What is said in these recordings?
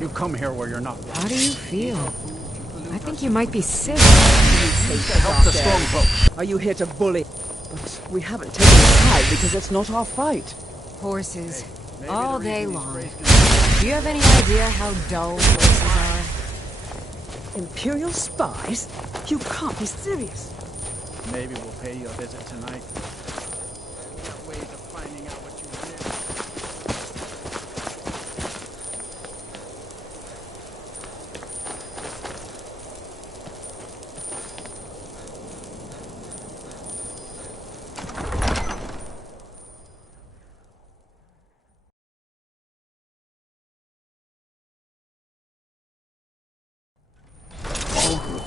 You come here where you're not. How do you feel? I think you might be sick. Help the stormfolk. Are you here to bully? But we haven't taken a side because it's not our fight. Horses. Maybe All the day reason long. these phrase Do you have any idea how dull horses Imperial spies? You can't be serious. Maybe we'll pay you a visit tonight. We have ways of finding out what you did.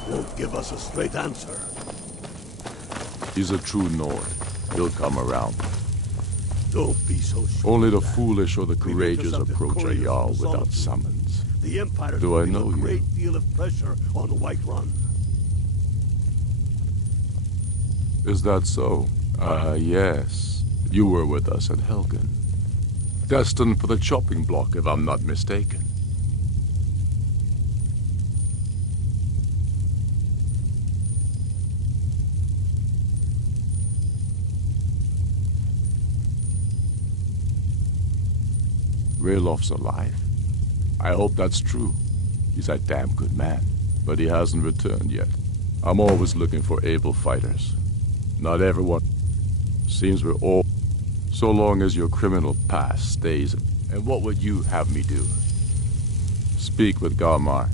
Won't give us a straight answer. He's a true Nord. He'll come around. Don't be so sure. Only the foolish or the We've courageous intercepted approach a couriers Jarl from without Solitude. summons. The Empire is Do I putting know a you? great deal of pressure on the White Run. Is that so? Yes. You were with us at Helgen. Destined for the chopping block, if I'm not mistaken. Raylof's alive. I hope that's true. He's a damn good man, but he hasn't returned yet. I'm always looking for able fighters. Not everyone. Seems we're all... So long as your criminal past stays... And what would you have me do? Speak with Galmar.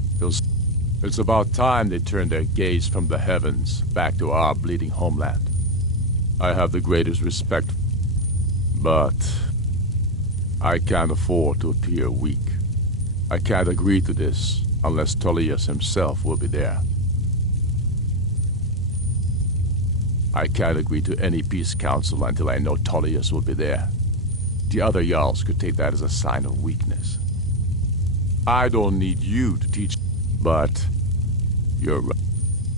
It's about time they turned their gaze from the heavens back to our bleeding homeland. I have the greatest respect, but... I can't afford to appear weak. I can't agree to this unless Tullius himself will be there. I can't agree to any peace council until I know Tullius will be there. The other Jarls could take that as a sign of weakness. I don't need you to teach, but you're right.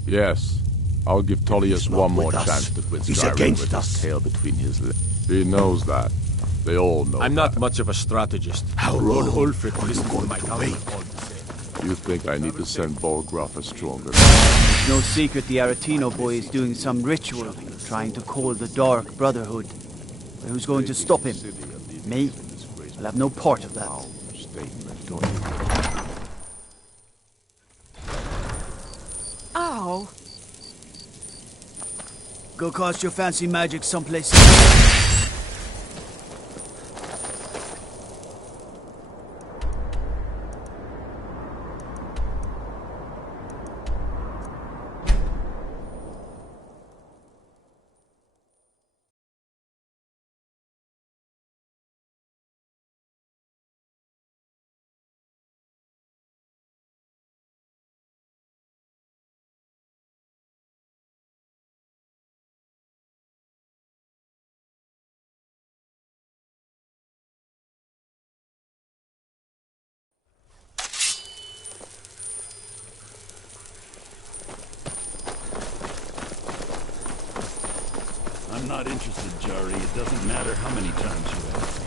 Yes, I'll give Tullius one more chance to quit He's Skyrim against with us. his tail between his legs. He knows that. They all know I'm that. not much of a strategist. How Lord long Ulfric are you listened to going my to counsel wait? all the same. You think I need to send Bolgraf a stronger... No secret the Aretino boy is doing some ritual, trying to call the Dark Brotherhood. But who's going to stop him? Me? I'll have no part of that. Ow! Go cast your fancy magic someplace else. I'm not interested, Jari. It doesn't matter how many times you ask.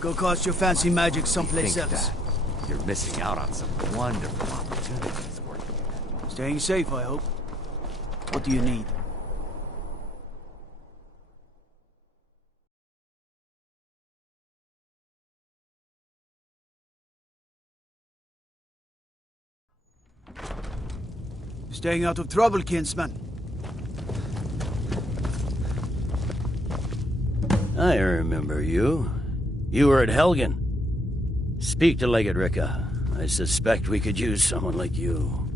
Go cast your fancy magic someplace Think else. that you're missing out on some wonderful opportunities working together. Staying safe, I hope. What do you need? Staying out of trouble, kinsman. I remember you. You were at Helgen. Speak to Legate Ricka. I suspect we could use someone like you.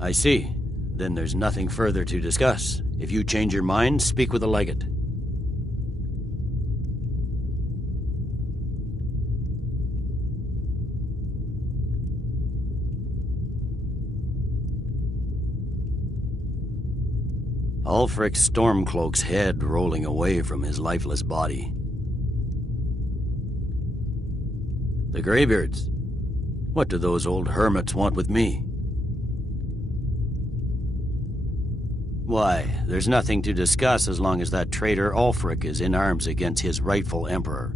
I see. Then there's nothing further to discuss. If you change your mind, speak with the Legate. Ulfric's Stormcloak's head rolling away from his lifeless body. The Greybeards. What do those old hermits want with me? Why, there's nothing to discuss as long as that traitor Ulfric is in arms against his rightful emperor.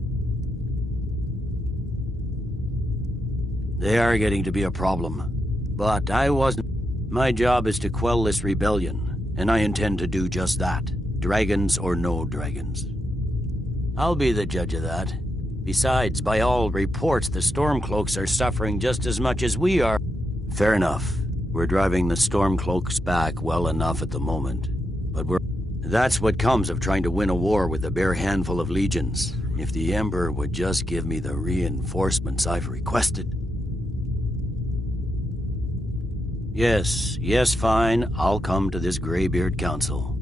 They are getting to be a problem. But I wasn't... My job is to quell this rebellion, and I intend to do just that. Dragons or no dragons. I'll be the judge of that. Besides, by all reports, the Stormcloaks are suffering just as much as we are. Fair enough. We're driving the Stormcloaks back well enough at the moment. But that's what comes of trying to win a war with a bare handful of legions. If the Emperor would just give me the reinforcements I've requested. Yes, fine. I'll come to this Greybeard Council.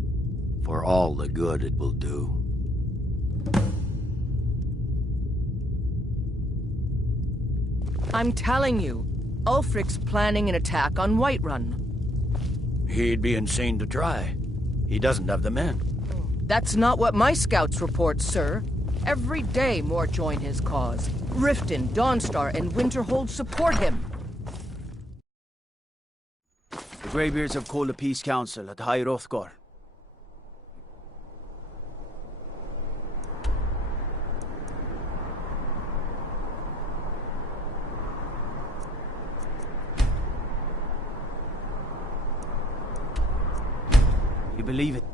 For all the good it will do. I'm telling you, Ulfric's planning an attack on Whiterun. He'd be insane to try. He doesn't have the men. That's not what my scouts report, sir. Every day more join his cause. Riften, Dawnstar, and Winterhold support him. The Greybeards have called a peace council at High Hrothgar. You believe it?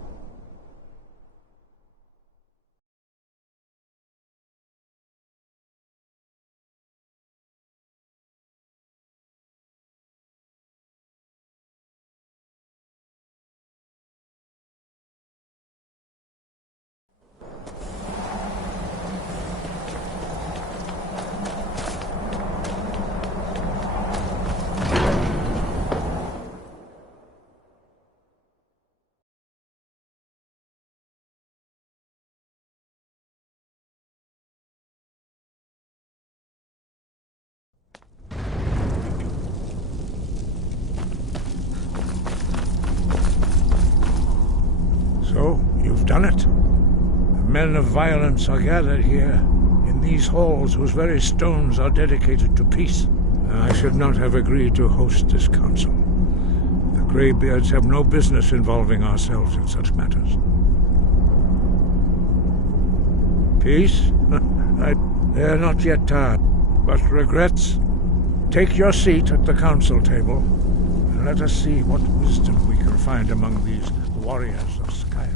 So, you've done it. The men of violence are gathered here, in these halls whose very stones are dedicated to peace. I should not have agreed to host this council. The Greybeards have no business involving ourselves in such matters. Peace? They're not yet tired. But regrets? Take your seat at the council table, and let us see what wisdom we can find among these warriors of Skyrim.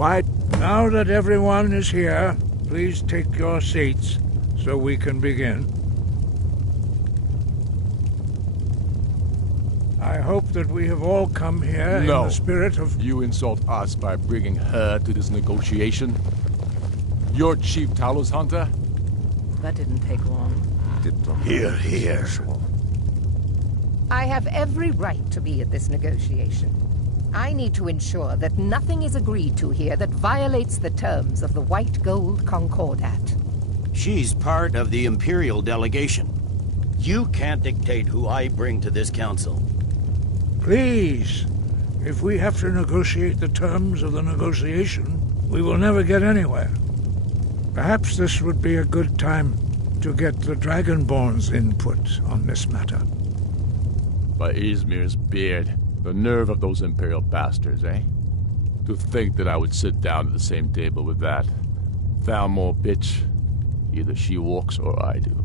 Why, now that everyone is here, please take your seats so we can begin. I hope that we have all come here in the spirit of... You insult us by bringing her to this negotiation? You're Chief Talos Hunter? That didn't take long. Here, here. I have every right to be at this negotiation. I need to ensure that nothing is agreed to here that violates the terms of the White Gold Concordat. She's part of the Imperial delegation. You can't dictate who I bring to this council. Please, if we have to negotiate the terms of the negotiation, we will never get anywhere. Perhaps this would be a good time to get the Dragonborn's input on this matter. By Izmir's beard. The nerve of those Imperial bastards, eh? To think that I would sit down at the same table with that. Thalmor bitch. Either she walks or I do.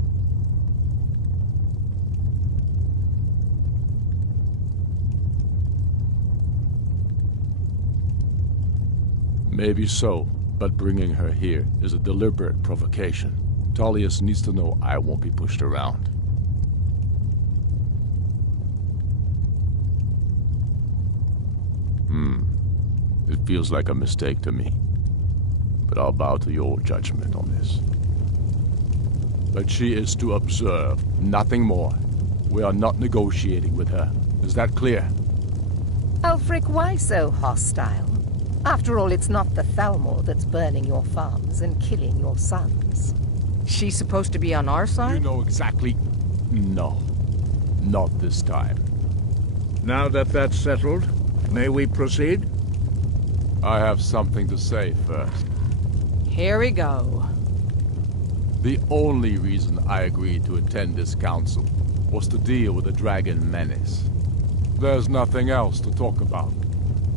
Maybe so, but bringing her here is a deliberate provocation. Tullius needs to know I won't be pushed around. It feels like a mistake to me. But I'll bow to your judgment on this. But she is to observe, nothing more. We are not negotiating with her. Is that clear? Ulfric, why so hostile? After all, it's not the Thalmor that's burning your farms and killing your sons. She's supposed to be on our side? You know exactly... No. Not this time. Now that that's settled, may we proceed? I have something to say first. Here we go. The only reason I agreed to attend this council was to deal with the dragon menace. There's nothing else to talk about.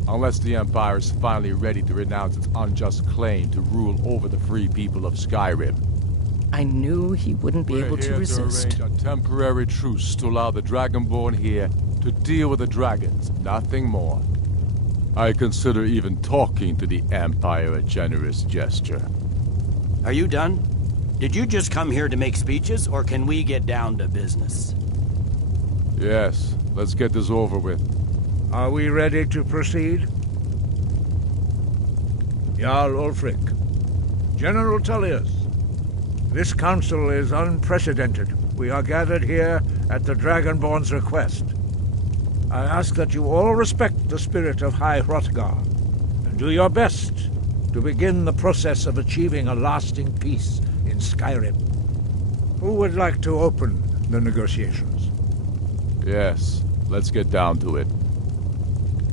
Unless the Empire is finally ready to renounce its unjust claim to rule over the free people of Skyrim. I knew he wouldn't be able to resist. To arrange a temporary truce to allow the Dragonborn here to deal with the dragons, nothing more. I consider even talking to the Empire a generous gesture. Are you done? Did you just come here to make speeches, or can we get down to business? Yes, let's get this over with. Are we ready to proceed? Jarl Ulfric, General Tullius, this council is unprecedented. We are gathered here at the Dragonborn's request. I ask that you all respect the spirit of High Hrothgar, and do your best to begin the process of achieving a lasting peace in Skyrim. Who would like to open the negotiations? Yes, let's get down to it.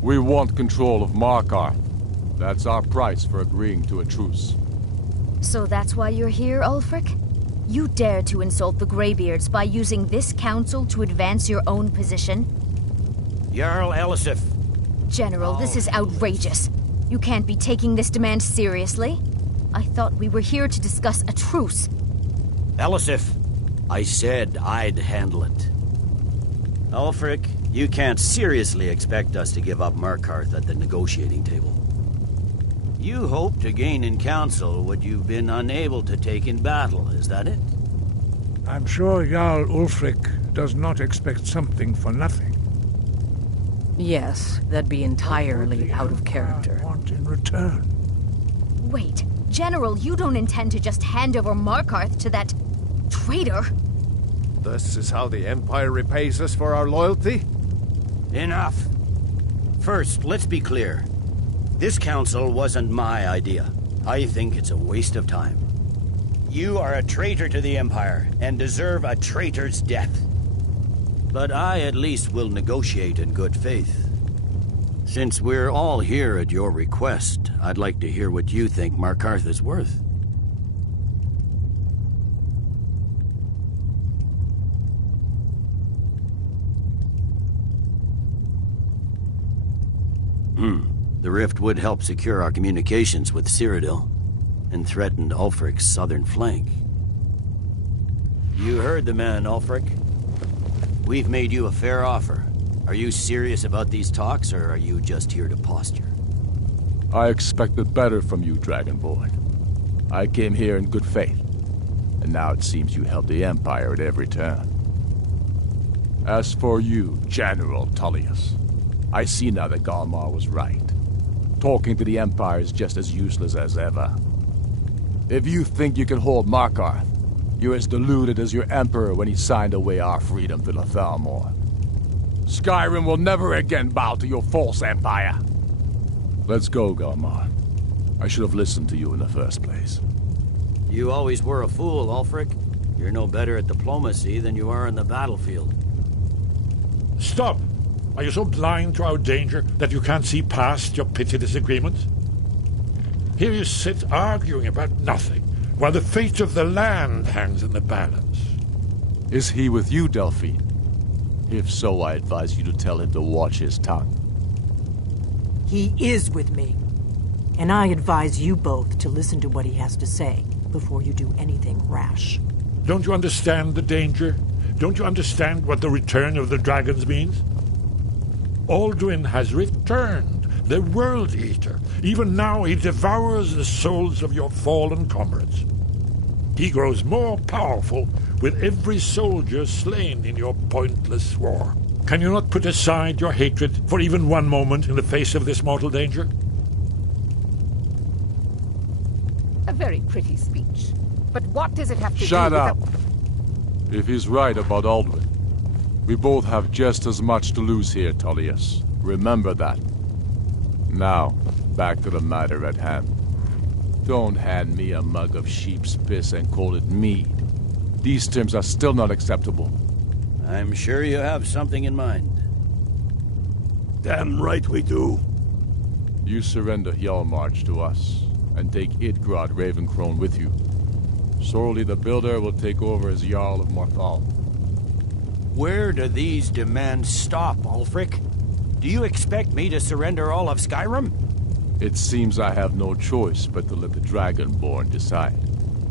We want control of Markarth. That's our price for agreeing to a truce. So that's why you're here, Ulfric? You dare to insult the Greybeards by using this council to advance your own position? Jarl Elisif. General, this is outrageous. You can't be taking this demand seriously. I thought we were here to discuss a truce. Elisif, I said I'd handle it. Ulfric, you can't seriously expect us to give up Markarth at the negotiating table. You hope to gain in council what you've been unable to take in battle, is that it? I'm sure Jarl Ulfric does not expect something for nothing. Yes, that'd be entirely out of character. Want in return? Wait, General, you don't intend to just hand over Markarth to that traitor? This is how the Empire repays us for our loyalty? Enough. First, let's be clear. This council wasn't my idea. I think it's a waste of time. You are a traitor to the Empire and deserve a traitor's death. But I at least will negotiate in good faith. Since we're all here at your request, I'd like to hear what you think Markarth is worth. The rift would help secure our communications with Cyrodiil and threatened Ulfric's southern flank. You heard the man, Ulfric. We've made you a fair offer. Are you serious about these talks, or are you just here to posture? I expected better from you, Dragonborn. I came here in good faith, and now it seems you help the Empire at every turn. As for you, General Tullius, I see now that Galmar was right. Talking to the Empire is just as useless as ever. If you think you can hold Markarth, you're as deluded as your Emperor when he signed away our freedom to the Thalmor. Skyrim will never again bow to your false empire. Let's go, Galmar. I should have listened to you in the first place. You always were a fool, Ulfric. You're no better at diplomacy than you are in the battlefield. Stop! Are you so blind to our danger that you can't see past your petty disagreements? Here you sit arguing about nothing, while the fate of the land hangs in the balance. Is he with you, Delphine? If so, I advise you to tell him to watch his tongue. He is with me. And I advise you both to listen to what he has to say before you do anything rash. Don't you understand the danger? Don't you understand what the return of the dragons means? Alduin has returned, the World Eater. Even now he devours the souls of your fallen comrades. He grows more powerful with every soldier slain in your pointless war. Can you not put aside your hatred for even one moment in the face of this mortal danger? A very pretty speech. But what does it have to Shut do with up! If he's right about Aldrin, we both have just as much to lose here, Tullius. Remember that. Now, back to the matter at hand. Don't hand me a mug of sheep's piss and call it mead. These terms are still not acceptable. I'm sure you have something in mind. Damn right we do. You surrender Hjalmarch to us, and take Idgrod Ravencrone with you. Sorely the Builder will take over as Jarl of Morthal. Where do these demands stop, Ulfric? Do you expect me to surrender all of Skyrim? It seems I have no choice but to let the Dragonborn decide,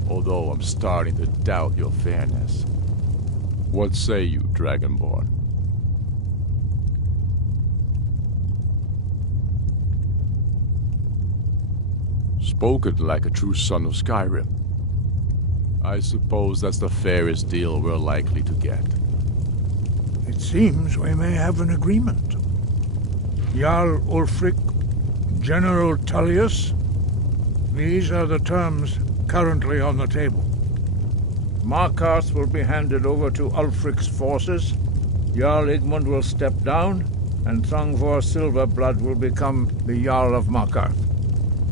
although I'm starting to doubt your fairness. What say you, Dragonborn? Spoken like a true son of Skyrim. I suppose that's the fairest deal we're likely to get. It seems we may have an agreement. Jarl Ulfric, General Tullius, these are the terms currently on the table. Markarth will be handed over to Ulfric's forces, Jarl Igmund will step down, and Thongvor Silverblood will become the Jarl of Markarth.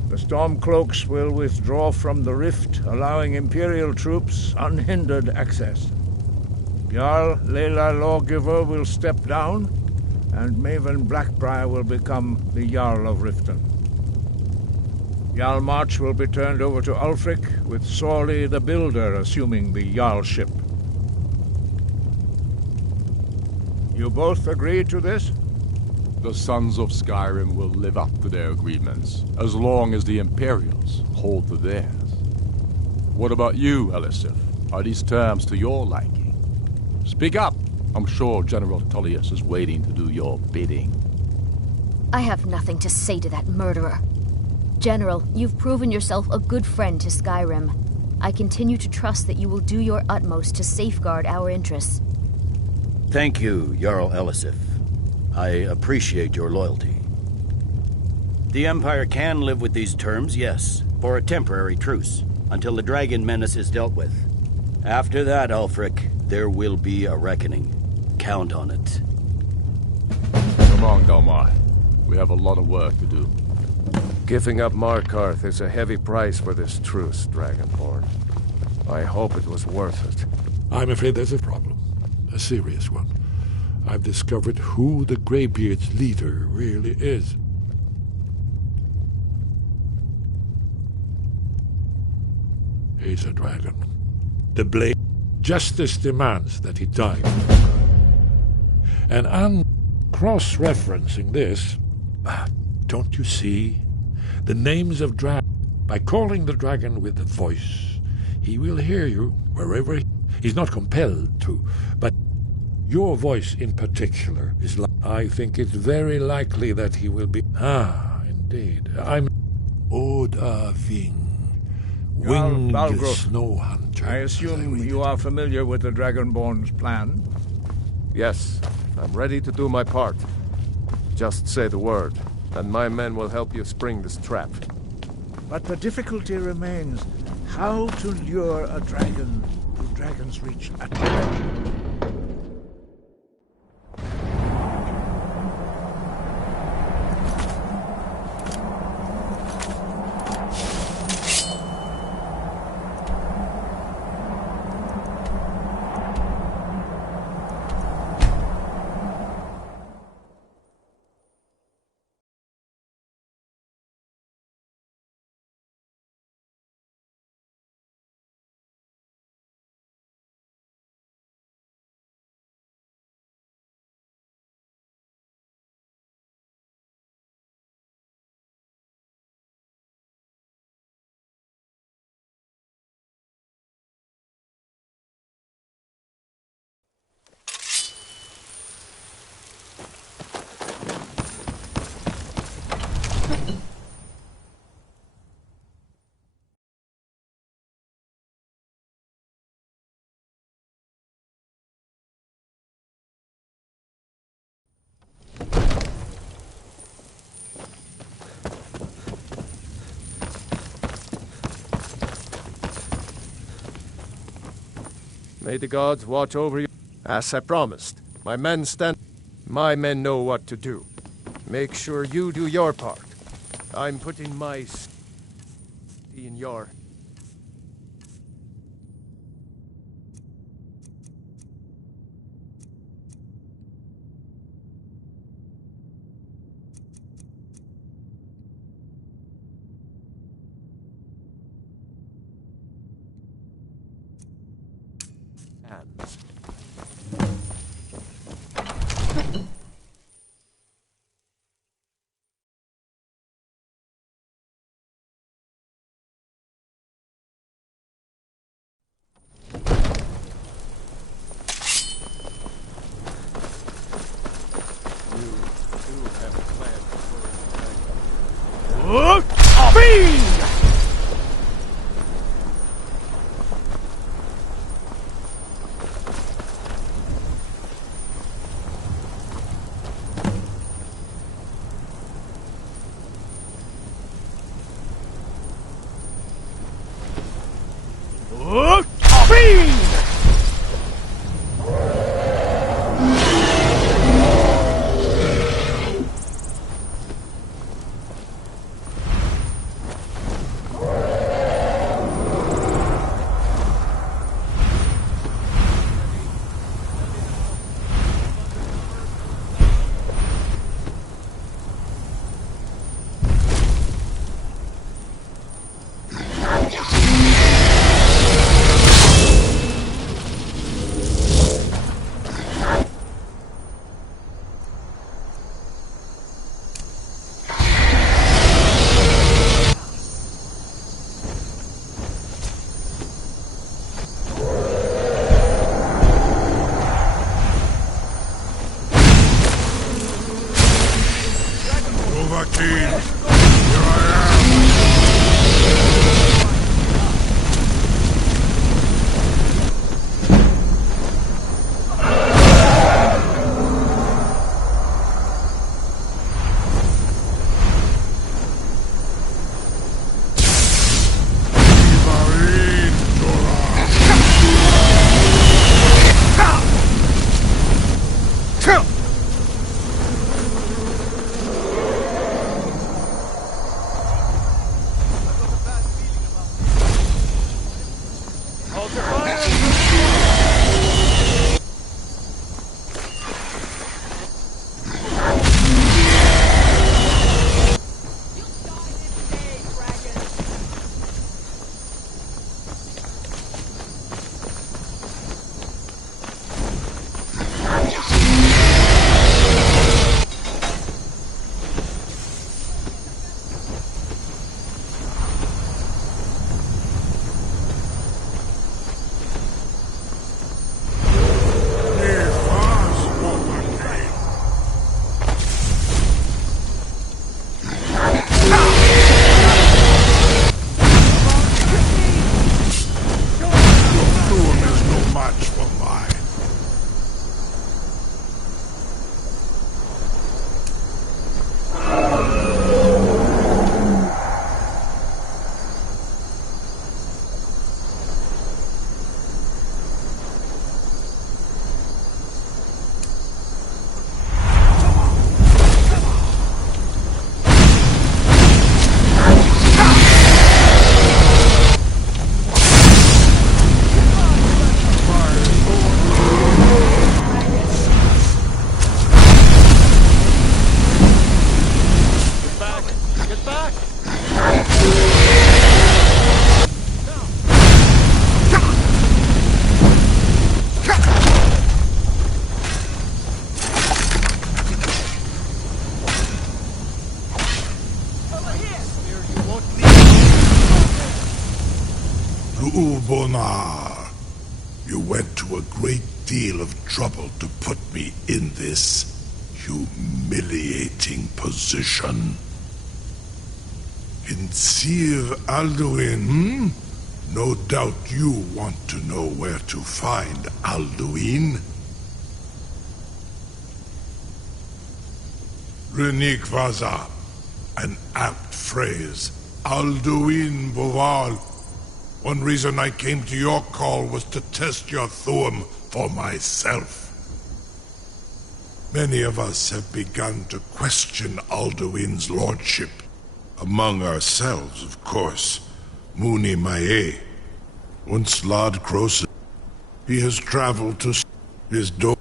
The Stormcloaks will withdraw from the rift, allowing Imperial troops unhindered access. Jarl Layla Lawgiver will step down, and Maven Blackbriar will become the Jarl of Riften. Hjalmarch will be turned over to Ulfric, with Sorley the Builder assuming the Jarlship. You both agree to this? The Sons of Skyrim will live up to their agreements, as long as the Imperials hold to theirs. What about you, Elisif? Are these terms to your liking? Speak up! I'm sure General Tullius is waiting to do your bidding. I have nothing to say to that murderer. General, you've proven yourself a good friend to Skyrim. I continue to trust that you will do your utmost to safeguard our interests. Thank you, Jarl Elisif. I appreciate your loyalty. The Empire can live with these terms, yes, for a temporary truce, until the dragon menace is dealt with. After that, Ulfric, there will be a reckoning. Count on it. Come on, Galmar. We have a lot of work to do. Giving up Markarth is a heavy price for this truce, Dragonborn. I hope it was worth it. I'm afraid there's a problem. A serious one. I've discovered who the Greybeard's leader really is. He's a dragon. The blade. Justice demands that he die. And I'm cross-referencing this. Don't you see? The names of dragons. By calling the dragon with the voice, he will hear you wherever he's not compelled to. But your voice in particular is like... I think it's very likely that he will be... indeed. I'm... Odahving. Winged snow hunter. I assume you are familiar with the Dragonborn's plan? Yes, I'm ready to do my part. Just say the word, and my men will help you spring this trap. But the difficulty remains how to lure a dragon to Dragon's Reach at night. May the gods watch over you. As I promised, my men stand. My men know what to do. Make sure you do your part. I'm putting my in your... hands. Ulbonar, you went to a great deal of trouble to put me in this humiliating position. In Sir Alduin, No doubt you want to know where to find Alduin. Renikvaza, an apt phrase. Alduin Boval. One reason I came to your call was to test your Thuum for myself. Many of us have begun to question Alduin's lordship. Among ourselves, of course. Muni Mae. Once Lord Croson. He has traveled to his do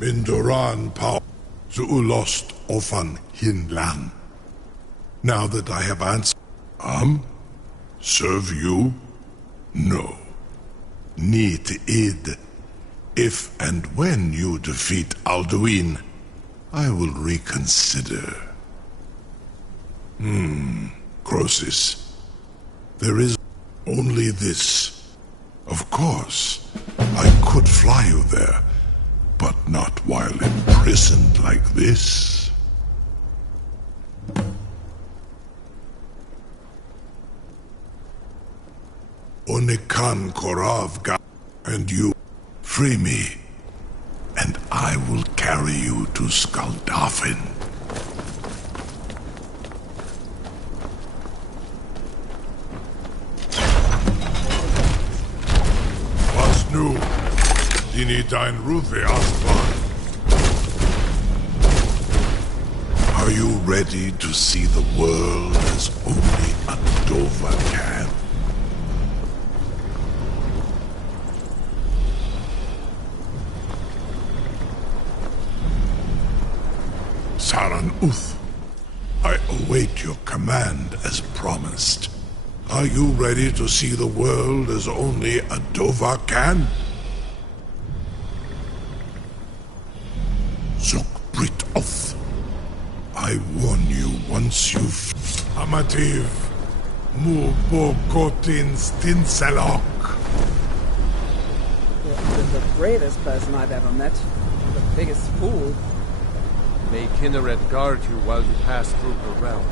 Mindoran Pao Zuulost Ofan Hinlan. Now that I have answered, serve you? No. Need id. If and when you defeat Alduin, I will reconsider. Crosis. There is only this. Of course, I could fly you there, but not while imprisoned like this. Onikan Koravga, and you free me, and I will carry you to Skaldafin. Was nu, dini dein Rufe Aslan. Are you ready to see the world as only a Dova can? Saran Uth, I await your command as promised. Are you ready to see the world as only a Dova can? Zuk Brit Oth, I warn you once you've... Amativ, Mu Bokotin Stinselok. The bravest person I've ever met. The biggest fool. May Kinneret guard you while you pass through her realm.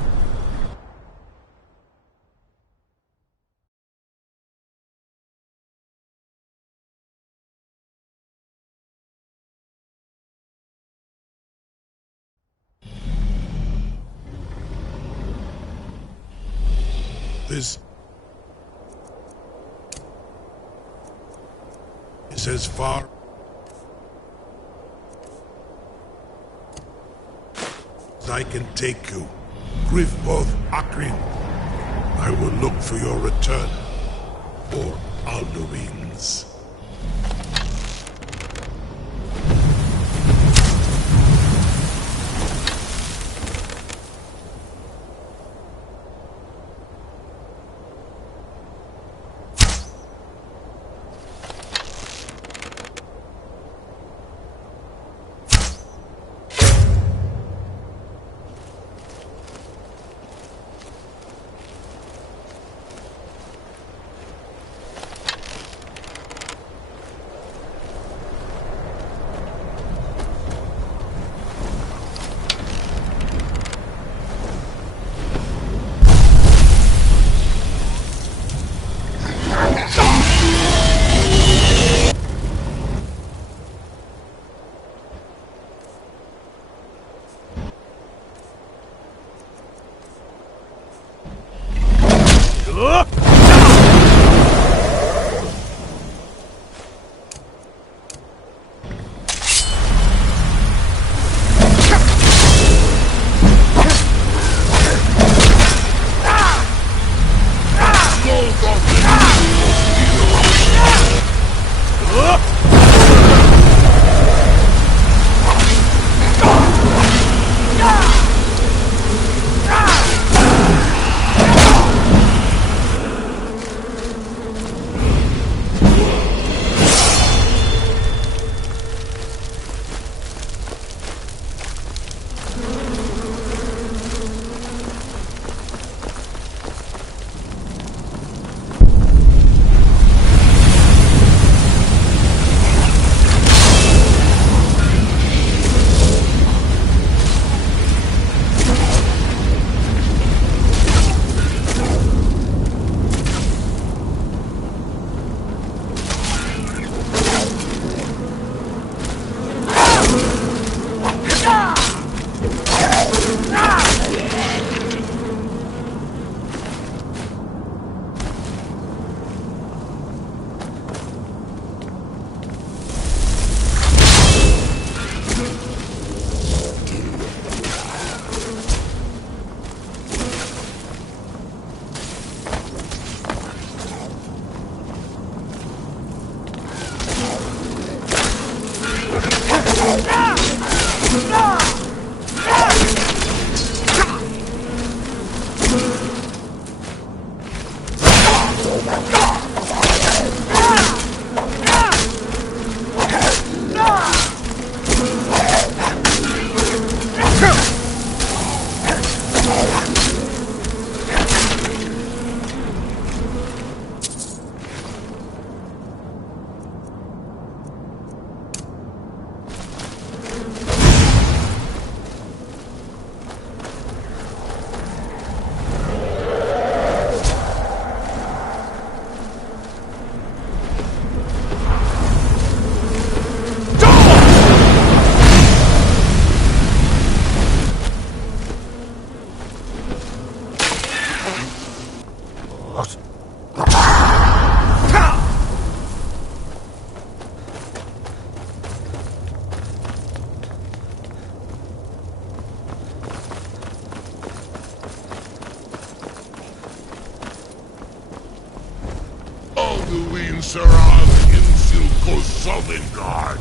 This is as far as I can take you. Griffboth Akrin. I will look for your return, or Alduin's. Alduin Saran Insilko Solvingard.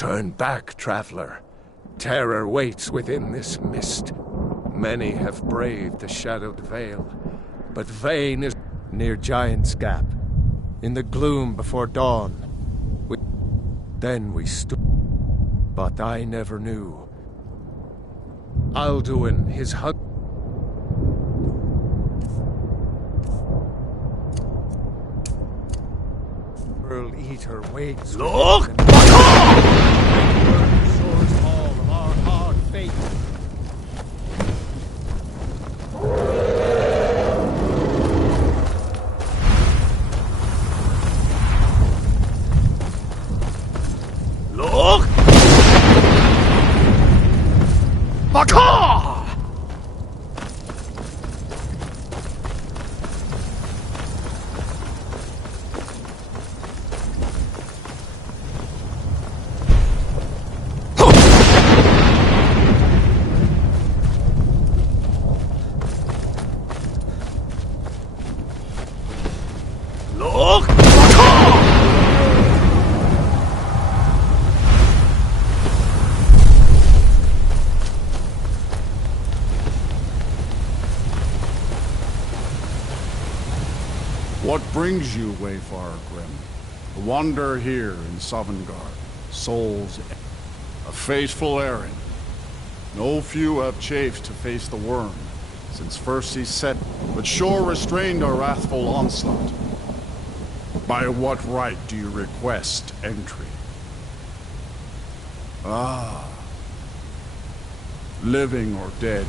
Turn back, traveler. Terror waits within this mist. Many have braved the shadowed veil, but vain is near Giant's Gap. In the gloom before dawn, then we stood. But I never knew. Alduin, his hug. Pearl Eater waits. Look! Soars all of our hard fate. Look! Baka! Look! What brings you, Wayfarer Grim? To wander here in Sovngarde, Soul's end. A fateful errand. No few have chafed to face the worm, since first he set, but sure restrained our wrathful onslaught. By what right do you request entry? Ah. Living or dead,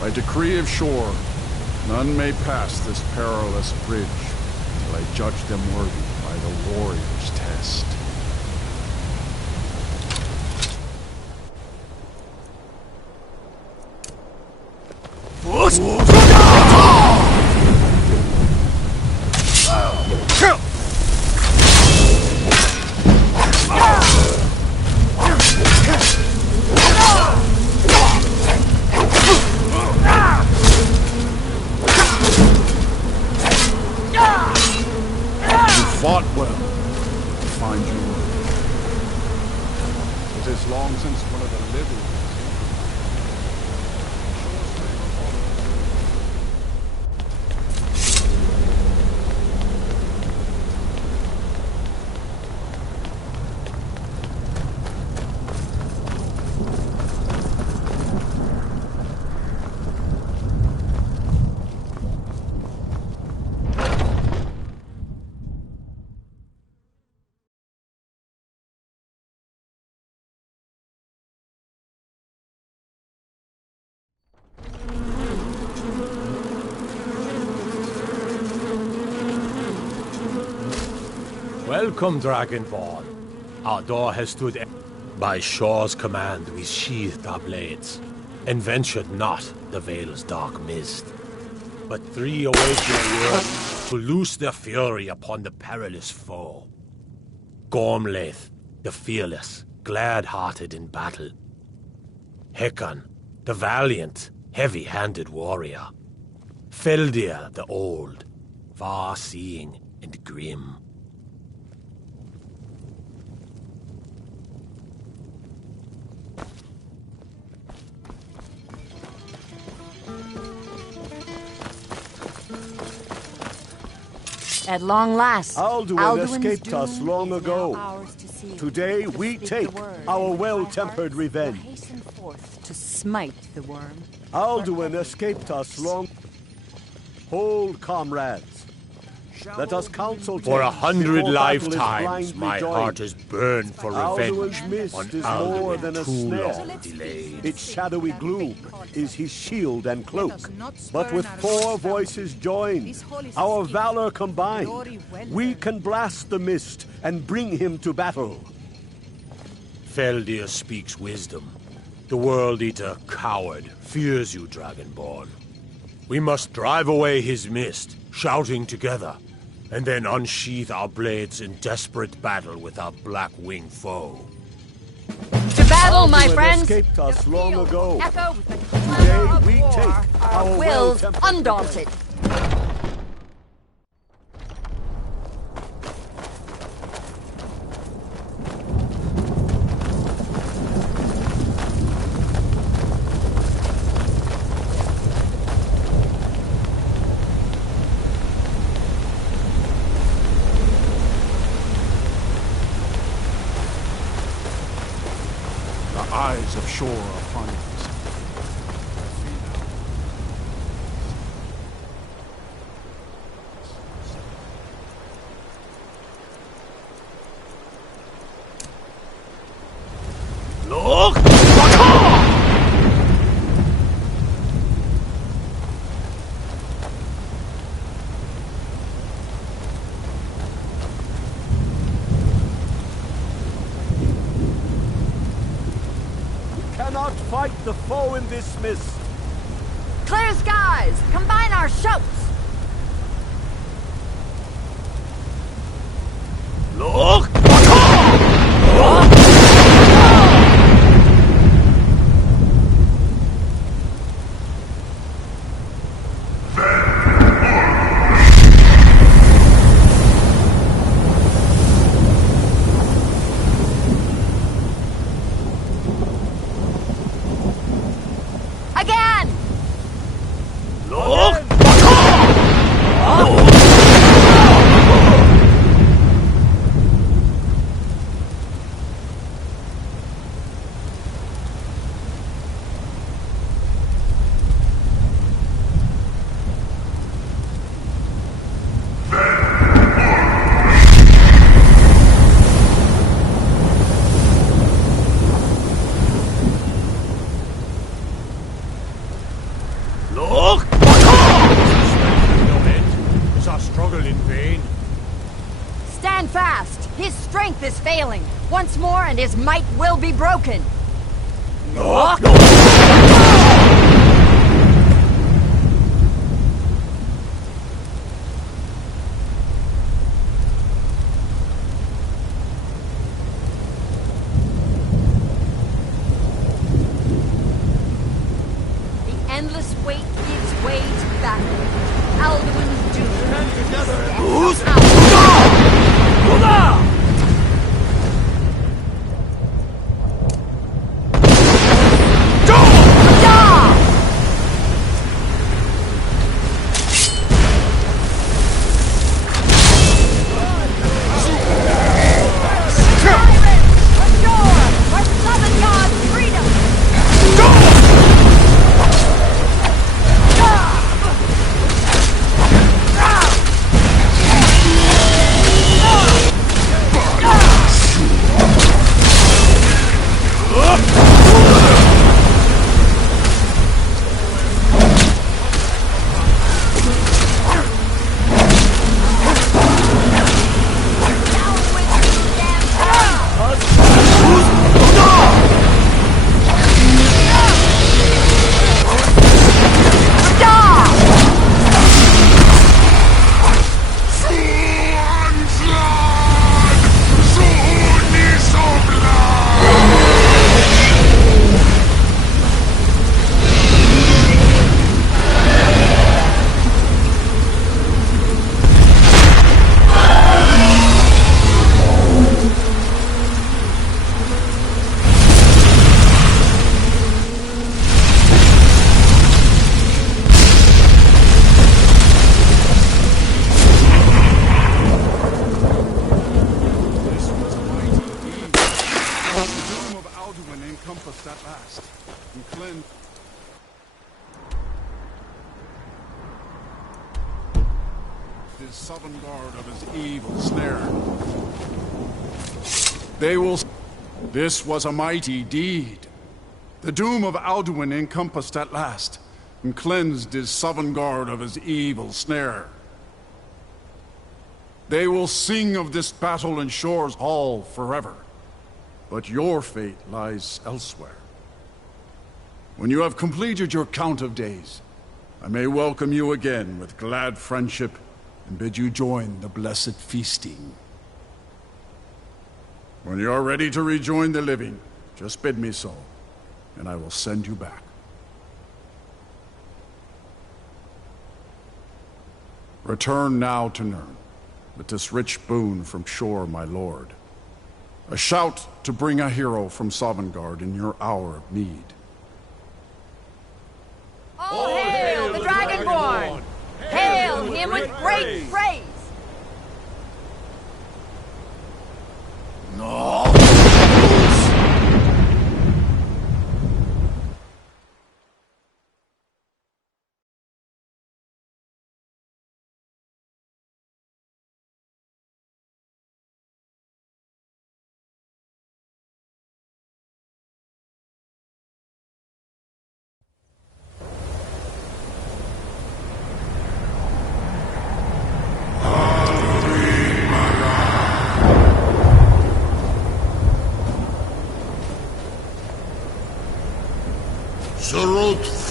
by decree of shore, none may pass this perilous bridge till I judge them worthy by the warrior's test. Fought well, to find you. It is long since one of the living. Welcome, Dragonborn. Our door has stood by Shaw's command. We sheathed our blades and ventured not the Vale's dark mist. But three await your word to loose their fury upon the perilous foe. Gormlaith, the fearless, glad-hearted in battle. Hekon, the valiant, heavy-handed warrior. Feldir, the old, far-seeing and grim. At long last, Alduin escaped us long ago. Today we take our well-tempered revenge. hasten forth to smite the worm. Alduin escaped us long. Hold, comrades. Let us counsel For 100 before battle is lifetimes, blindly my joined. heart has burned for revenge Alduin's mist on is more than Alduin a too snare. long delayed. Its shadowy gloom is his shield and cloak. But with 4 voices joined, our valor combined, we can blast the mist and bring him to battle. Feldir speaks wisdom. The World Eater, coward, fears you, Dragonborn. We must drive away his mist, shouting together, and then unsheath our blades in desperate battle with our black-winged foe. To battle, my Alduin friends! escaped us long ago. Echo with the Today clamor of we war. take Our our wills well-tempered undaunted. of shore are finding us. Look! Cannot fight the foe in this mist. Clear skies! Combine our shouts! Look! Again! Look! Look! No end. Is our struggle in vain? Stand fast! His strength is failing. Once more and his might will be broken. Look! The endless weight gives way to battle. Alduin's doom. Who's encompassed at last, and cleansed. His southern guard of his evil snare. They will. This was a mighty deed. The doom of Alduin encompassed at last, and cleansed his southern guard of his evil snare. They will sing of this battle in Shore's Hall forever, but your fate lies elsewhere. When you have completed your count of days, I may welcome you again with glad friendship and bid you join the blessed feasting. When you are ready to rejoin the living, just bid me so, and I will send you back. Return now to Nirn, with this rich boon from Shore, my lord. A shout to bring a hero from Sovngarde in your hour of need. All hail the Dragonborn! Hail him with great praise! No!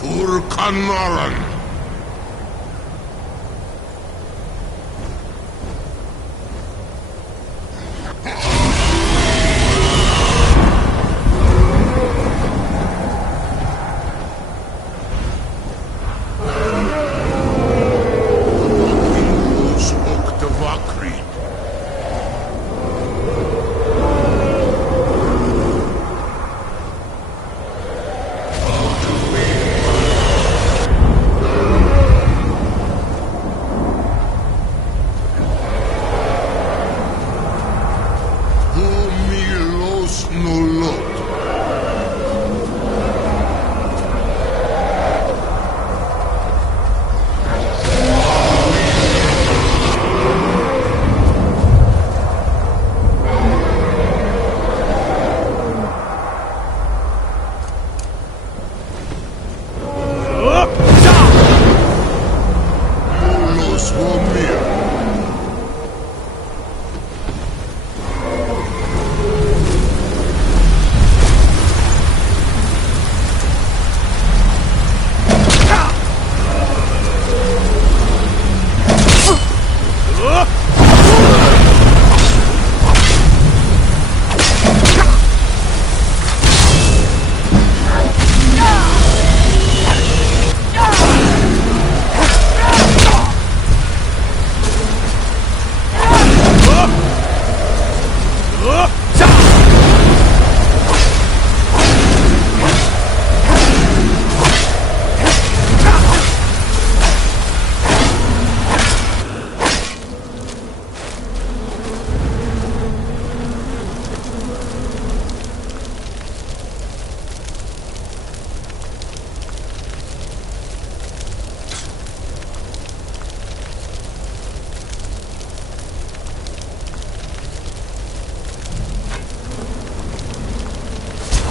Urkanaran.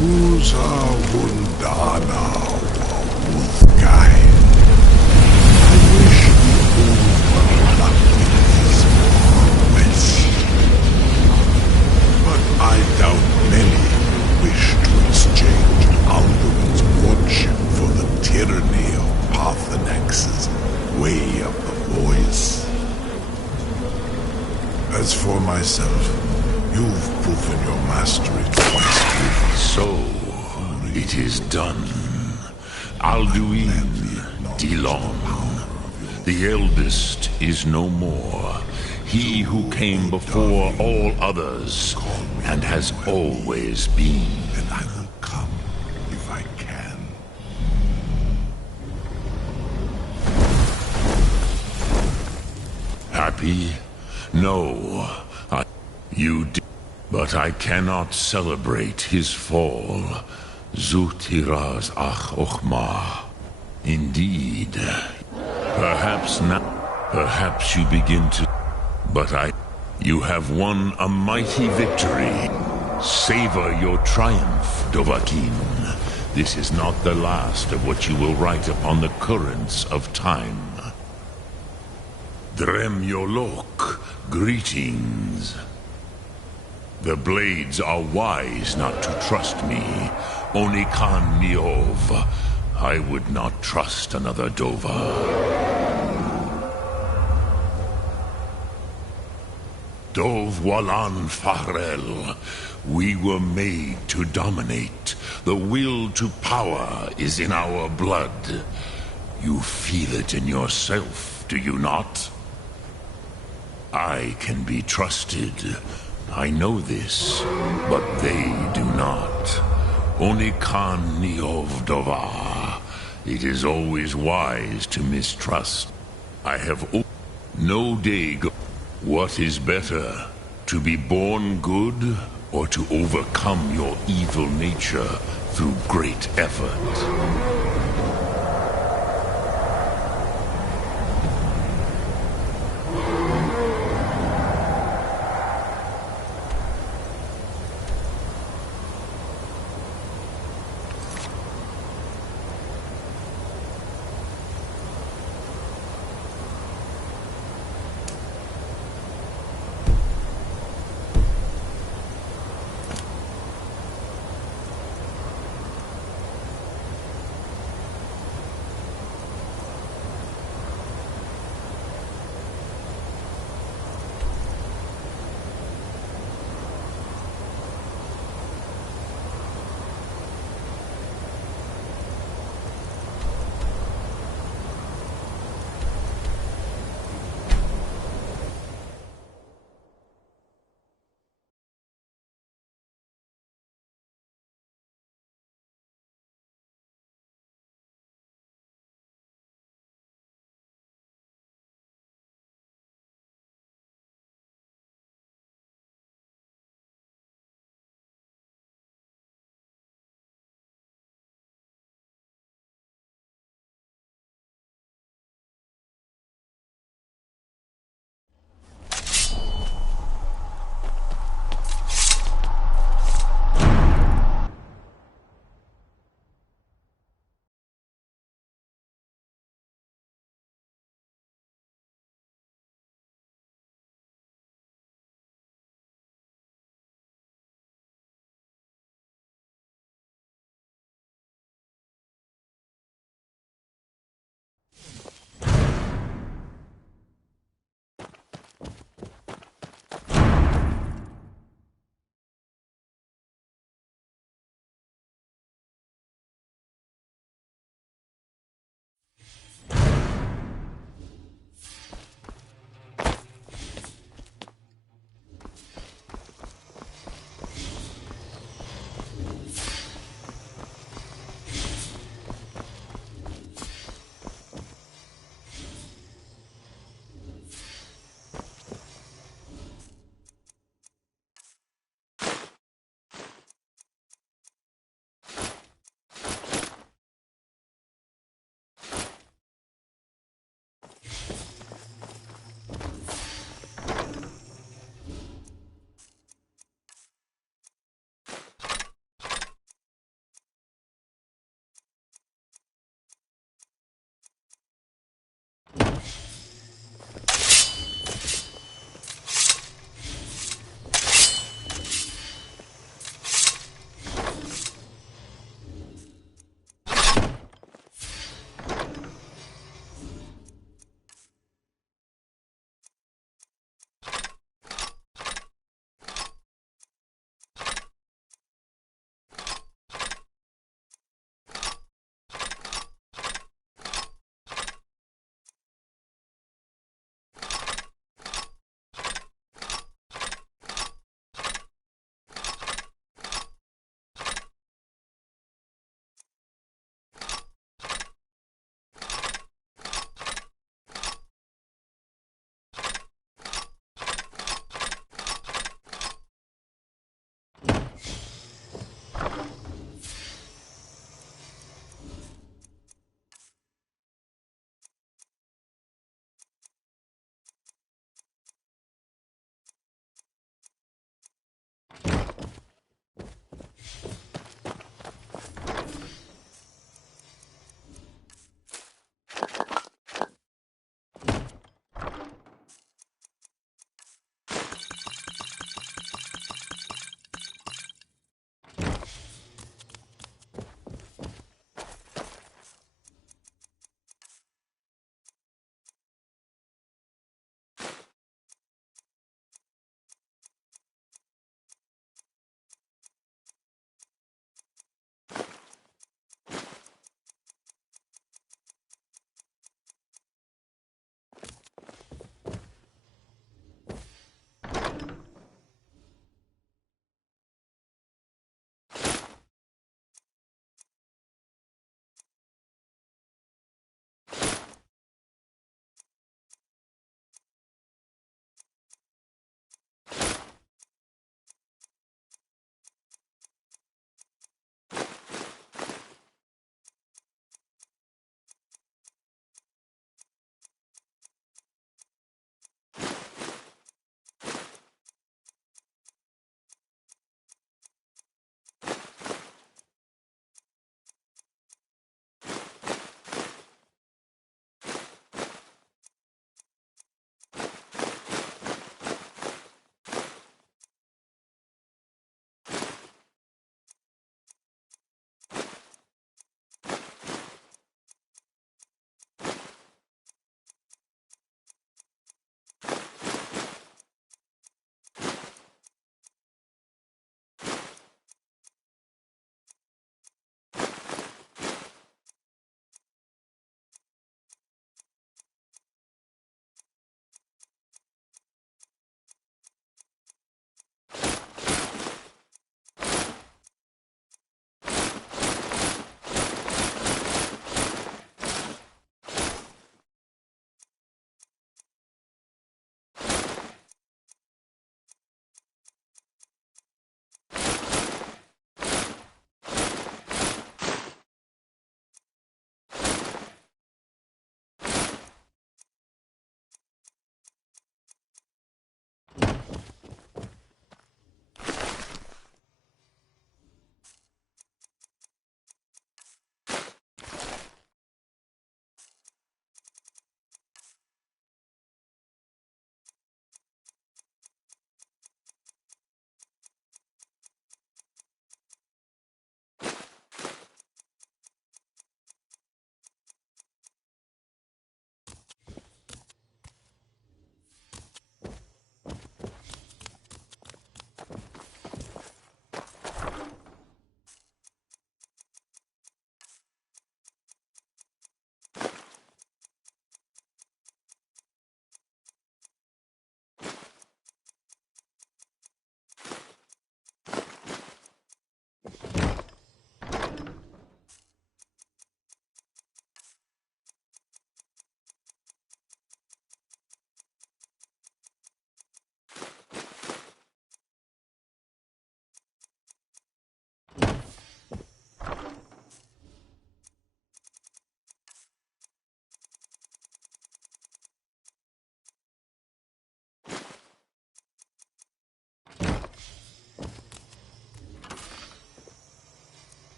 Kuza Wundana Wuthgai. I wish the old luckings were west. But I doubt many wish to exchange Alduin's lordship for the tyranny of Parthenax's way of the voice. As for myself, you've proven your mastery twice. So, it is done. Alduin Dilon, the eldest, is no more. He who came before all others, and has always been. And I will come if I can. Happy? No. You did. But I cannot celebrate his fall. Zutiraz ach ochma. Indeed. Perhaps not. Perhaps you begin to... But you have won a mighty victory. Savor your triumph, Dovahkiin. This is not the last of what you will write upon the currents of time. Drem Yolok, greetings. The Blades are wise not to trust me. Onikan Niov. I would not trust another Dova. Dov Walan Farel. We were made to dominate. The will to power is in our blood. You feel it in yourself, do you not? I can be trusted. I know this, but they do not. Onikan Niov Dova. It is always wise to mistrust. I have no day go. What is better, to be born good, or to overcome your evil nature through great effort?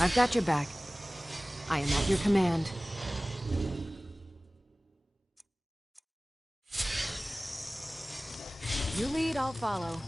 I've got your back. I am at your command. You lead, I'll follow.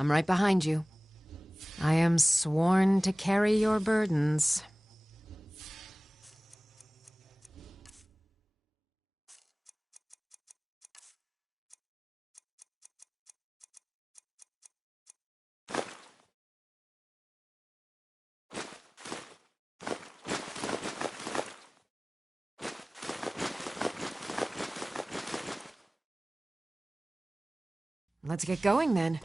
I'm right behind you. I am sworn to carry your burdens. Let's get going then.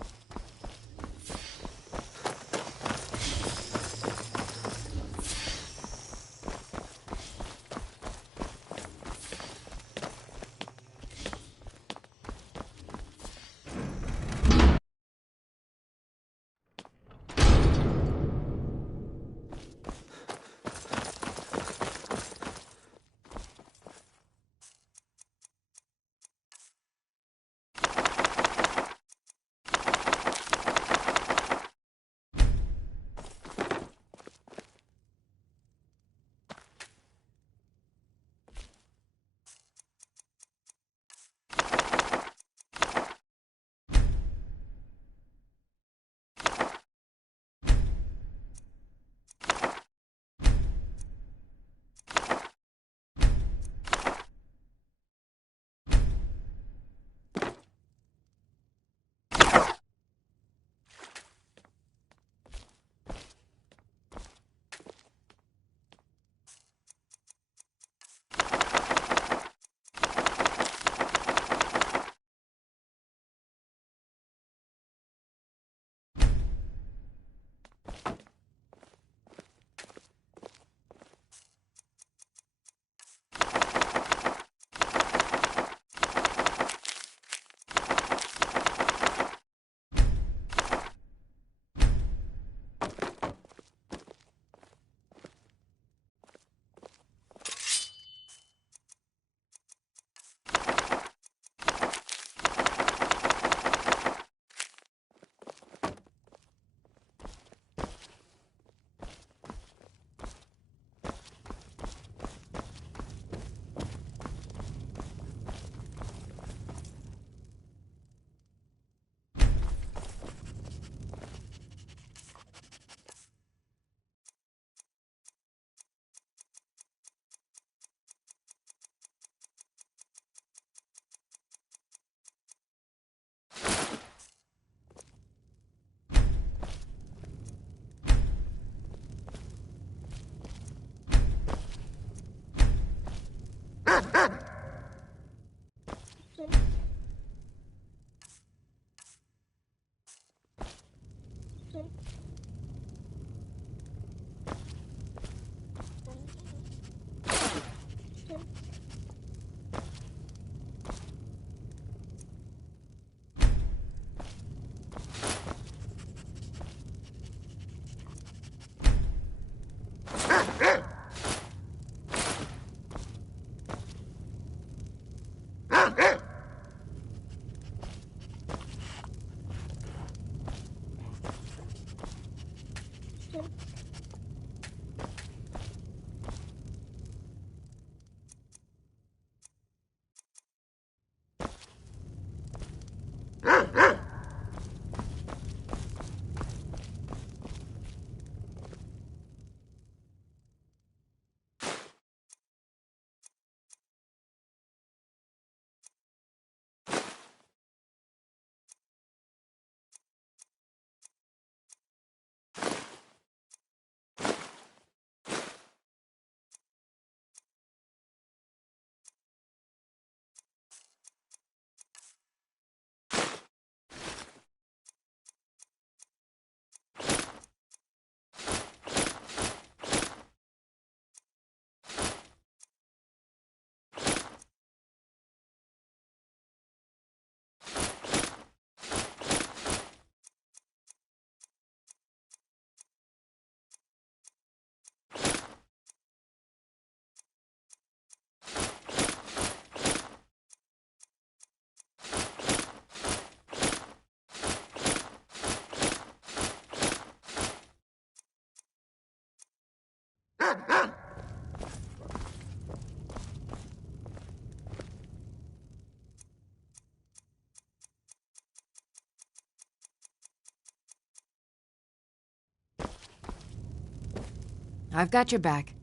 I've got your back.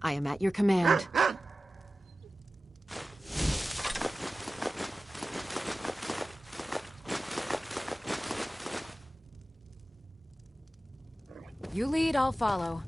I am at your command. You lead, I'll follow.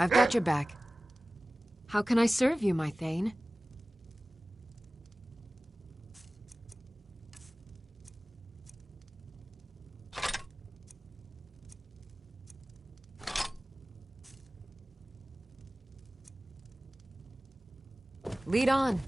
I've got your back. How can I serve you, my Thane? Lead on.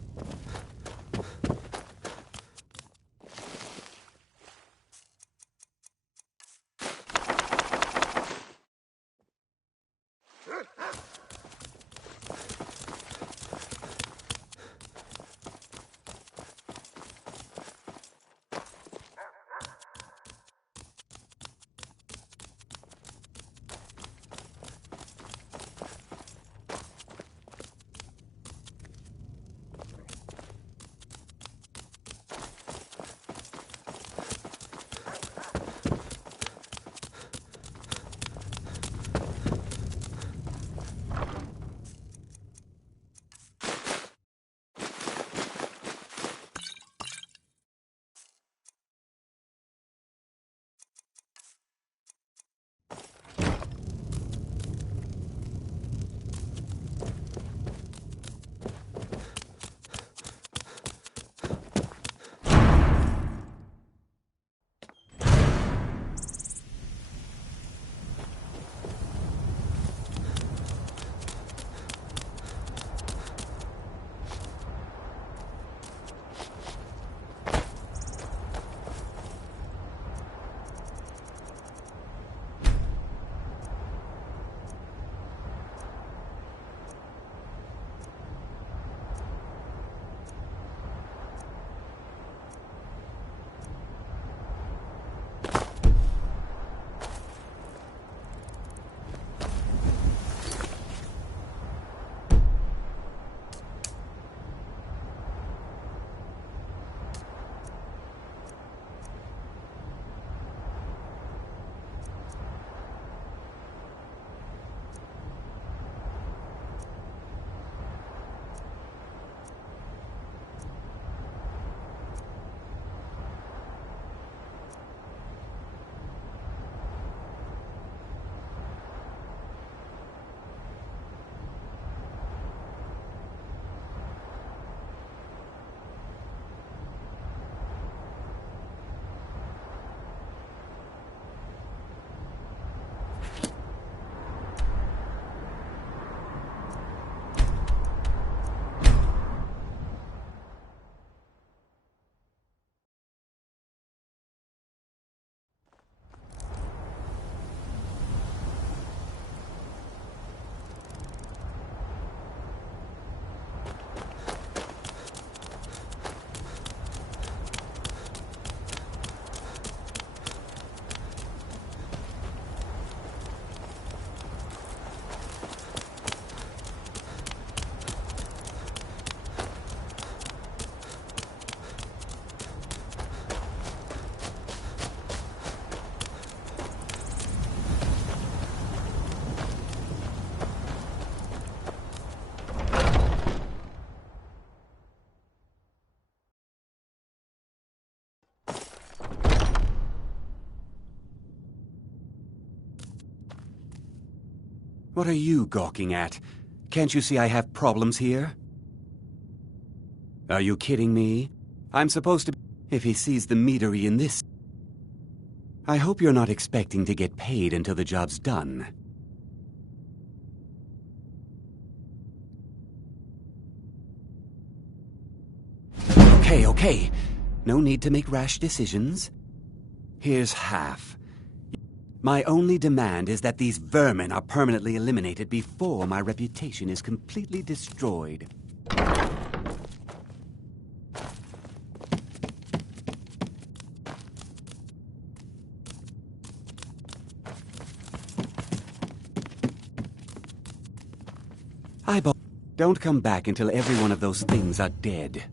What are you gawking at? Can't you see I have problems here? Are you kidding me? I'm supposed to... If he sees the meadery in this... I hope you're not expecting to get paid until the job's done. Okay. No need to make rash decisions. Here's half. My only demand is that these vermin are permanently eliminated before my reputation is completely destroyed. Don't come back until every one of those things are dead.